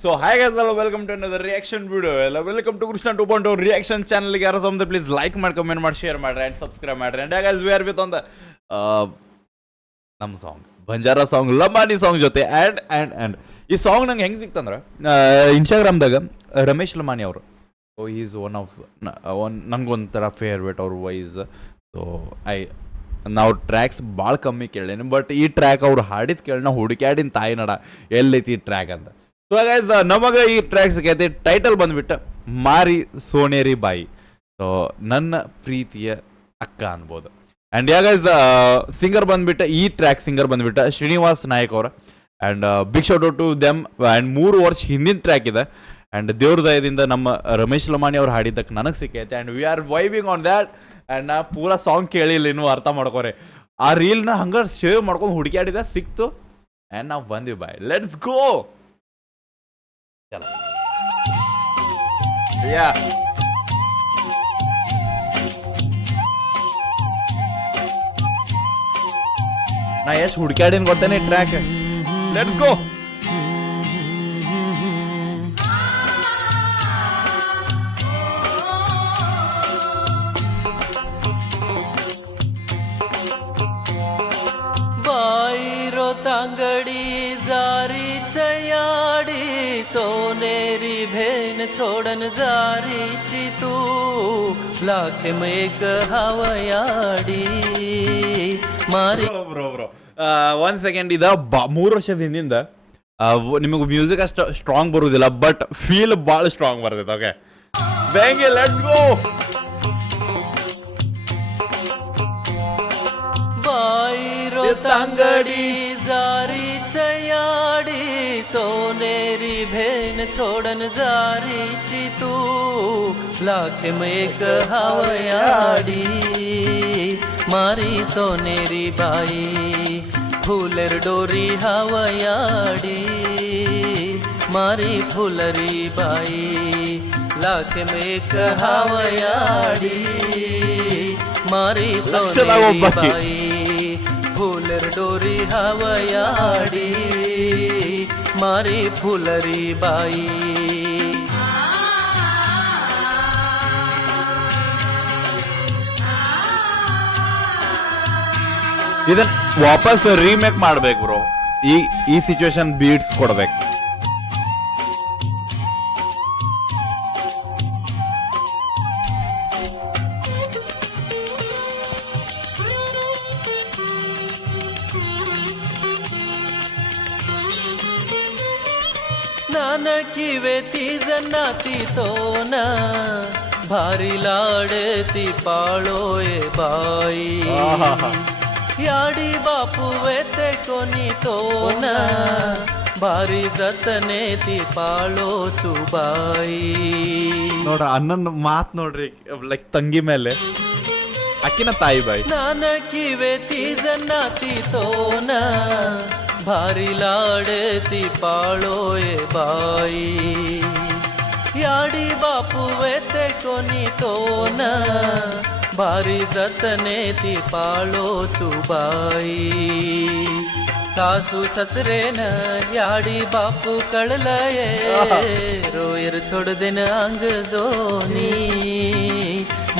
So hi guys, hello, welcome to another reaction video. Hello, welcome to Krishna 2.0 reaction channel. ಯಾರು ಸಮುದ್ರ please like ಮಾಡಿ comment ಮಾಡಿ share ಮಾಡ್ರಿ and subscribe ಮಾಡ್ರಿ. And guys we are with on the ನಮ್ಮ song Banjara song Lambani song ಜೊತೆ and ಈ song ನಂಗೆ ಹೆಂಗೆ ಸಿಕ್ತಂದ್ರೆ ಇನ್ಸ್ಟಾಗ್ರಾಮ್ದಾಗ ರಮೇಶ್ ಲಮಾನಿ ಅವರು ಈಸ್ ನನಗೊಂಥರ ಫೇವ್ರೇಟ್ ಅವ್ರ ವಾಯ್ಸ್. ಸೊ ನಾವು ಟ್ರ್ಯಾಕ್ಸ್ ಭಾಳ ಕಮ್ಮಿ ಕೇಳೀನಿ, ಬಟ್ ಈ ಟ್ರ್ಯಾಕ್ ಅವ್ರು ಹಾಡಿದ ಕೇಳಿ ನಾವು ಹುಡುಕ್ಯಾಡಿನ ತಾಯಿ ನಡ ಎಲ್ಲೈತಿ ಈ ಟ್ರ್ಯಾಕ್ ಅಂತ. ಸೊ ಗೈಸ್ ನಮಗೆ ಈ ಟ್ರ್ಯಾಕ್ ಸಿಕ್ಕೈತಿ. ಟೈಟಲ್ ಬಂದ್ಬಿಟ್ಟು ಮಾರಿ ಸೋನೇರಿ ಬಾಯಿ. ಸೊ ನನ್ನ ಪ್ರೀತಿಯ ಅಕ್ಕ ಅನ್ಬೋದು. ಆ್ಯಂಡ್ ಗೈಸ್ ಸಿಂಗರ್ ಬಂದ್ಬಿಟ್ಟು ಈ ಟ್ರ್ಯಾಕ್ ಸಿಂಗರ್ ಬಂದ್ಬಿಟ್ಟು ಶ್ರೀನಿವಾಸ್ ನಾಯಕ್ ಅವರು. And big shout out to them. And 3 ವರ್ಷ ಹಿಂದಿನ ಟ್ರ್ಯಾಕ್ ಇದೆ. ಆ್ಯಂಡ್ ದೇವ್ರ ದಯದಿಂದ ನಮ್ಮ ರಮೇಶ್ ಲಮಾನಿ ಅವ್ರು ಹಾಡಿದ್ದಕ್ಕೆ ನನಗೆ ಸಿಕ್ಕೈತೆ. And we are vibing on that. And ನಾ ಪೂರಾ ಸಾಂಗ್ ಕೇಳಿಲ್ಲ, ಇನ್ನೂ ಅರ್ಥ ಮಾಡ್ಕೋರಿ. ಆ ರೀಲ್ನ ಹಂಗೆ ಸೇವ್ ಮಾಡ್ಕೊಂಡು ಹುಡುಕ್ಯಾಡಿದ ಸಿಕ್ತು. ಆ್ಯಂಡ್ ನಾವು ಬಂದ್ವಿ ಬಾಯ್, ಲೆಟ್ಸ್ ಗೋ. ಚಲೋ ಯಾ ನಾ ಎಷ್ಟು ಹುಡುಕ್ಯಾಡಿನ ಗೊತ್ತೇನೆ ಟ್ರ್ಯಾಕ್. Let's go. बाईरो तांगडी जारी चयाडी सोनेरी भेन छोडन जारीची तू लाख मेक हवयाडी मारी. Bro one second. ಇದ 3 ವರ್ಷದ ಹಿಂದಿಂದ ನಿಮಗೆ ಮ್ಯೂಸಿಕ್ ಅಷ್ಟು ಸ್ಟ್ರಾಂಗ್ ಬರುವುದಿಲ್ಲ, ಬಟ್ ಫೀಲ್ ಭಾಳ ಸ್ಟ್ರಾಂಗ್ ಬರ್ತೈತೆ. ಓಕೆ ಬ್ಯಾಂಗೆ ಲೆಟ್ಸ್ ಗೋ. बाईरो तांगडी जारी चयाडी सोनेरी भेन छोडन जारीची तू लाख मेक हवयाडी मारी सोनेरी बाई फुलर डोरी हवयाडी मारी फुलरी बाई लाख मेक हवयाडी मारी सोनेरी बाई फुलर डोरी हवयाडी मारी फुलरी बाई. ಇದನ್ನ ವಾಪಸ್ ರೀಮೇಕ್ ಮಾಡ್ಬೇಕು ಬ್ರೋ. ಈ ಸಿಚುವೇಶನ್ ಬೀಟ್ಸ್ ಕೊಡ್ಬೇಕು. नानकिवे ती जन्नाती तो ना भारी लाडती पाळोय बाई याडी बापू वेते कोणी तो ना भारी जतने ती पाळो चुबाई. ನೋಡ ಅಣ್ಣನ ಮಾತ್ ನೋಡ್ರಿ, ಲೈಕ್ ತಂಗಿ ಮೇಲೆ ಅಕ್ಕಿನ ತಾಯಿ ಬಾಯಿ. नानकिवे ती जन्नाती तो ना भारी लाडती पाळोय बाई याडी बापू वेते कोणी तो ना भारी जतने ती पाळो चुबाई. सासू ससरे न याडी बापू कळलये रोयर छोड देन अंग जोनी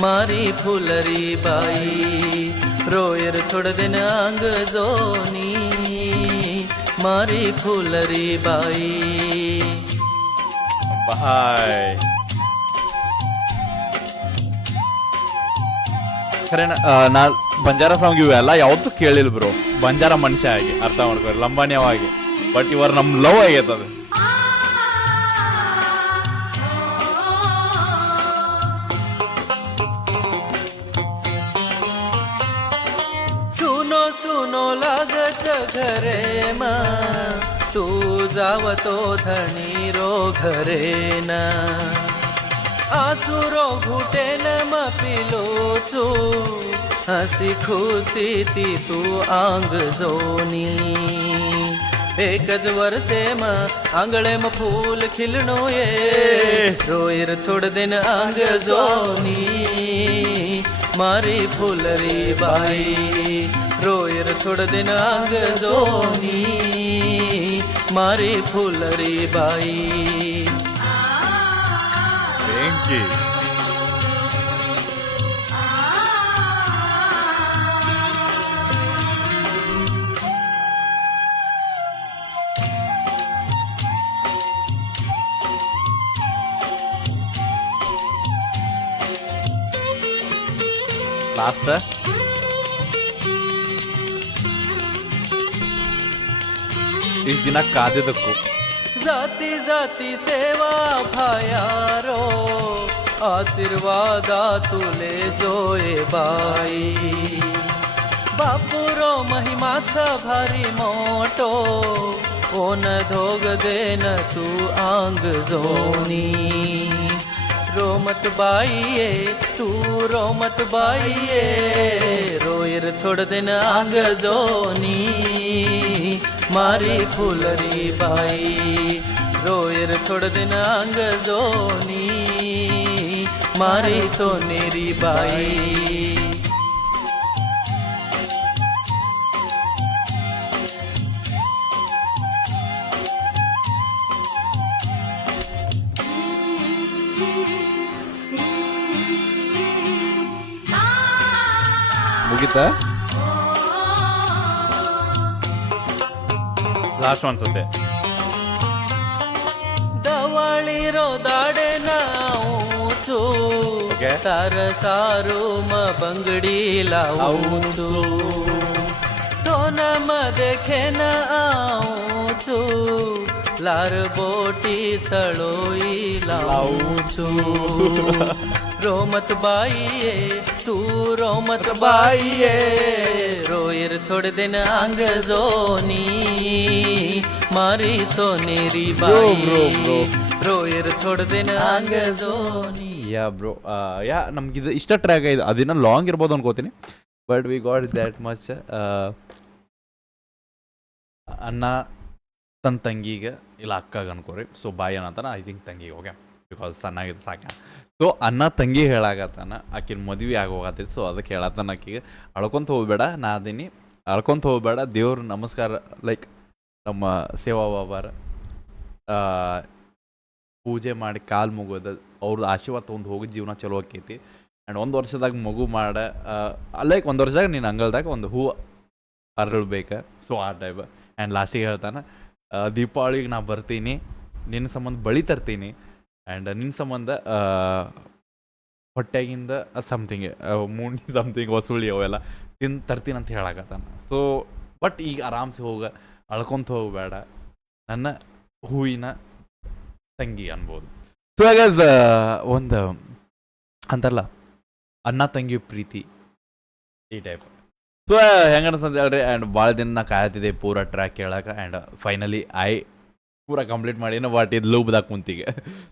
मारी फुलरी बाई रोयर छोड देन अंग जोनी मारी फुलरी बाई. ಬಾಯ್. ಖರೆ ನಾ ಬಂಜಾರ ಸಾಂಗ್ ಇವೆಲ್ಲ ಯಾವತ್ತೂ ಕೇಳಿಲ್ಲ ಬ್ರೋ. ಬಂಜಾರ ಮನುಷ್ಯ ಆಗಿ ಅರ್ಥ ಮಾಡ್ಕೊರಿ, ಲಂಬಾಣಿಯವಾಗಿ. ಬಟ್ ಇವರು ನಮ್ಮ ಲವ್ ಆಗೈತದ. सुनो सुनो लागच घरे मा तू जावतो धणी रो घरे ना आसुरो घुटे न पिलो चू हसी खुशी ती तू आंग जोनी एकच वर्षे म आंगळे म फूल खिलणो ये रोयर छोड देन आंग जोनी मारी फुलरी बाई रोयर छोड देन आंग जोनी મારી ફૂલરી બાઈ. ಬೆಂಕಿ. ಲಾಸ್ಟ್ ಇಷ್ಟು ದಿನ ಕಾದಿದ್ದಕ್ಕೂ जाती जाती सेवा भायारो आशीर्वादा तुले जोए बाई. बापुरो महिमाचा भारी मोटो ओन धोग देन तू आंग जोनी. रोमत बाईये तू रोमत बाईये रोयर छोड़ देन आंग जोनी. मारी फुलरी बाई रोयर छोड़ दिन अंग जोनी. मारी सोनेरी बाई. ಮುಗಿತಾ ಲಾಸ್ಟ್ ಅನ್ಸುತ್ತೆ. दवाळी रो दाडे नाऊचो Okay. तार सारू म बंगडी लावूचो. दोन मध्ये खेन आऊचो लार बोटी सळोई लावूचो. रोमत बाईये तू रोमत बाईये रोयर छोड़ देन अंग जोनी. मारी सोनेरी बाई bro. रोयर छोड़ देन अंग जोनी. ಯಾ ಬ್ರೋ ಯಾ ನಮ್ಗೆ ಇದು ಇಷ್ಟ ಟ್ರ್ಯಾಕ್ ಇದು ಅದಿನ್ನ ಲಾಂಗ್ ಇರ್ಬೋದು ಅನ್ಕೋತೀನಿ but we got that much. ಅಣ್ಣ ತನ್ನ ತಂಗಿಗೆ ಇಲ್ಲ ಅಕ್ಕಗೆ ಅನ್ಕೋರಿ. ಸೊ ಬಾಯಿ ಅನ್ನತಾನ ಐ ಥಿಂಕ್ ತಂಗಿಗೆ ಓಕೆ ಬಿಕಾಸ್ ಸಣ್ಣಾಗಿದ್ದು ಸಾಕ. ಸೊ ಅಣ್ಣ ತಂಗಿ ಹೇಳಾಕತ್ತಾನ ಆಕಿನ ಮದುವೆ ಆಗೋಗತ್ತೈತಿ. ಸೊ ಅದಕ್ಕೆ ಹೇಳತ್ತಾನ ಆಕಿಗೆ ಅಳ್ಕೊಂತ ಹೋಗ್ಬೇಡ ನಾ ಅದೀನಿ ಅಳ್ಕೊಂತ ಹೋಗ್ಬೇಡ ದೇವ್ರ ನಮಸ್ಕಾರ ಲೈಕ್ ನಮ್ಮ ಸೇವಾ ಬಾಬಾರ ಪೂಜೆ ಮಾಡಿ ಕಾಲು ಮುಗೋದು ಅವ್ರದ್ದು ಆಶೀರ್ವಾದ ತೊಗೊಂಡು ಹೋಗಿ ಜೀವನ ಚಲೋ ಆಕೈತಿ. ಆ್ಯಂಡ್ ಒಂದು ವರ್ಷದಾಗ ಮಗು ಮಾಡ ಲೈಕ್ ಒಂದು ವರ್ಷದಾಗ ನೀನು ಅಂಗಳದಾಗ ಒಂದು ಹೂವು ಅರಳ್ಬೇಕು. ಸೊ ಆ ಟೈಪ್. ಆ್ಯಂಡ್ ಲಾಸ್ಟಿಗೆ ಹೇಳ್ತಾನೆ ದೀಪಾವಳಿಗೆ ನಾ ಬರ್ತೀನಿ ನಿನ್ನ ಸಂಬಂಧ ಬಳಿ ತರ್ತೀನಿ ಆ್ಯಂಡ್ ನಿನ್ನ ಸಂಬಂಧ ಹೊಟ್ಟೆಗಿಂದ ಸಮಥಿಂಗ್ ಮೂಣಿ ಸಮಥಿಂಗ್ ವಸೂಳಿ ಅವೆಲ್ಲ ತರ್ತೀನಿ ಅಂತ ಹೇಳಕತ್ತಾನ. ಸೊ ಬಟ್ ಈಗ ಆರಾಮ್ಸೆ ಹೋಗ ಅಳ್ಕೊಂತ ಹೋಗಬೇಡ ನನ್ನ ಹೂವಿನ ತಂಗಿ ಅನ್ಬೋದು. ಸೊ ಹಾಗಾದ ಒಂದು ಅಂತಾರಲ್ಲ ಅಣ್ಣ ತಂಗಿ ಪ್ರೀತಿ ಈ ಟೈಪ್. ಸೊ ಹೆಂಗೆ ಅನ್ಸಂತ ಹೇಳ್ರಿ. ಆ್ಯಂಡ್ ಭಾಳ ದಿನ ನಾ ಕಾಯ್ತಿದ್ದೆ ಪೂರ ಟ್ರ್ಯಾಕ್ ಕೇಳಕ್ಕೆ. ಆ್ಯಂಡ್ ಫೈನಲಿ ಪೂರ ಕಂಪ್ಲೀಟ್ ಮಾಡೀನಿ ಬಟ್ ಇದು ಲೂಬ್ದಾಗ ಕುಂತಿಗೆ.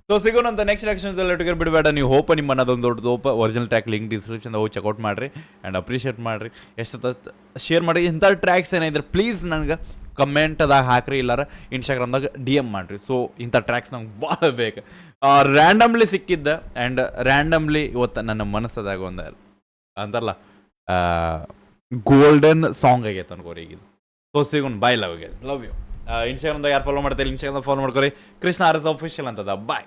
ಸೊ ಸಿಗೋಣ ಅಂತ ನೆಕ್ಸ್ಟ್ ಆಕ್ಷನ್ಸಲ್ಲಿ ಟುಗರ್ ಬಿಡಬೇಡ. ನೀವು ಹೋಪ ನಿಮ್ಮ ಅನ್ನೋದೊಂದು ದೊಡ್ಡ ಹೋಪ. ಒರಿಜಿನಲ್ ಟ್ರ್ಯಾಕ್ ಲಿಂಕ್ ಡಿಸ್ಕ್ರಿಪ್ಷನ್ ಹೋಗಿ ಚೆಕ್ಔಟ್ ಮಾಡಿರಿ ಆ್ಯಂಡ್ ಅಪ್ರಿಷಿಯೇಟ್ ಮಾಡಿರಿ. ಎಷ್ಟು ಶೇರ್ ಮಾಡಿ. ಇಂಥ ಟ್ರ್ಯಾಕ್ಸ್ ಏನಿದ್ರೆ ಪ್ಲೀಸ್ ನನಗೆ ಕಮೆಂಟ್ದಾಗ ಹಾಕ್ರಿ ಇಲ್ಲಾರ ಇನ್ಸ್ಟಾಗ್ರಾಮ್ದಾಗ DM ಮಾಡಿರಿ. ಸೊ ಇಂಥ ಟ್ರ್ಯಾಕ್ಸ್ ನಂಗೆ ಭಾಳ ಬೇಕು. ರ್ಯಾಂಡಮ್ಲಿ ಸಿಕ್ಕಿದ್ದ ಆ್ಯಂಡ್ ರ್ಯಾಂಡಮ್ಲಿ ಇವತ್ತು ನನ್ನ ಮನಸ್ಸದಾಗ ಒಂದು ಅಂತಾರಲ್ಲ ಗೋಲ್ಡನ್ ಸಾಂಗ್ ಆಗೈತೆ ಅನ್ಕೋರಿ ಈಗ. ಸೊ ಸಿಗೋಣ ಬಾಯ್ ಲವ್ ಯು. ಇನ್ಸ್ಟಾಗ್ರಾಮ್ದಾಗ ಯಾರು ಫಾಲೋ ಮಾಡ್ತಾರೆ ಇನ್ಸ್ಟಾಗ್ರಾಮ್ದಾಗ ಫಾಲೋ ಮಾಡ್ಕೊರಿ. ಕೃಷ್ಣ RS Official ಅಂತದ. ಬಾಯ್.